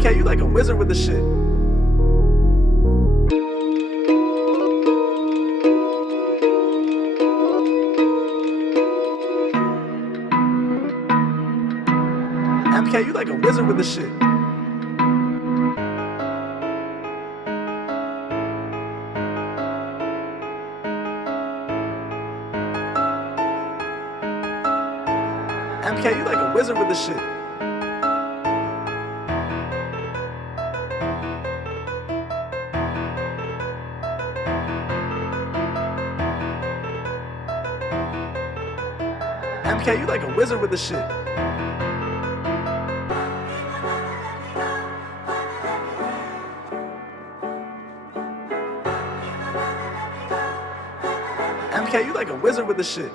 MK, you like a wizard with the shit. MK, you like a wizard with the shit. MK, you like a wizard with the shit. MK, you like a wizard with the shit. MK, you like a wizard with the shit.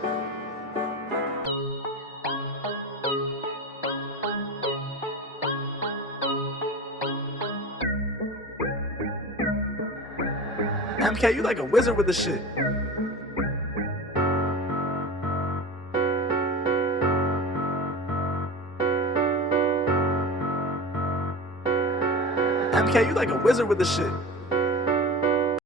MK, you like a wizard with the shit. MK, you like a wizard with the shit.